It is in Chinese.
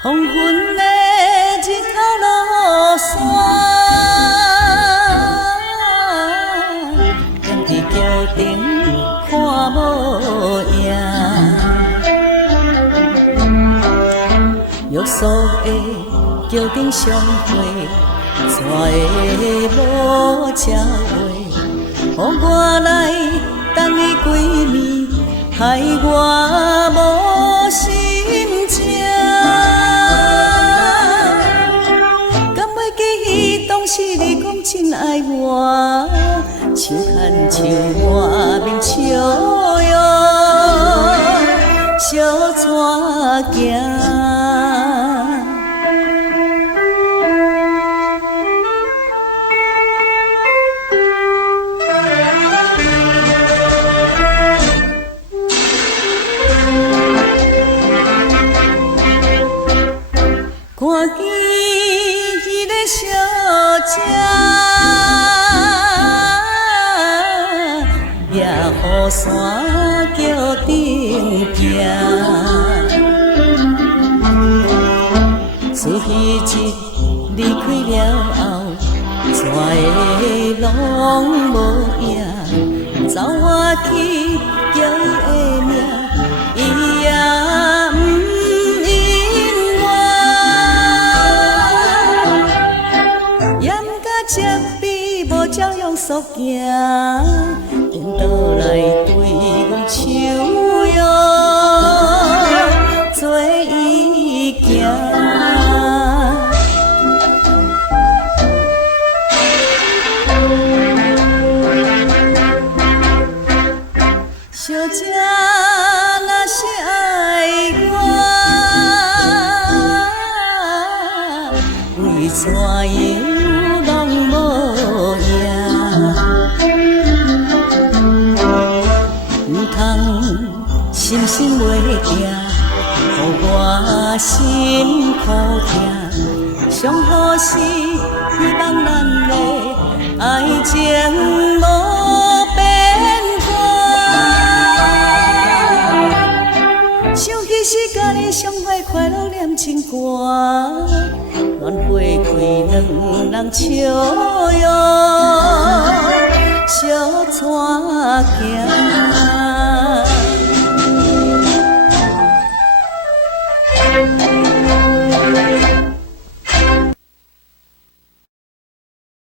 黄昏的日头落山，站伫桥顶看无影。约束的桥顶相会，带的无车话，予我来等你几暝，害我无心情。当时你讲真爱我，手牵手换面笑容，小带行。看见迄个小姐，也雨伞桥顶行。自彼日离开了后，怎个拢无影？走我去叫伊的名，伊也不应我。严甲接比无照样肃行，颠倒来对阮手摇，做伊行。小姐若是爱我，为怎样拢无影？唔通心心袂定，予我辛苦听。上好是希望咱的爱情无变化。想起时甲你相会，快乐念情歌，愿花开两人笑容，小带行。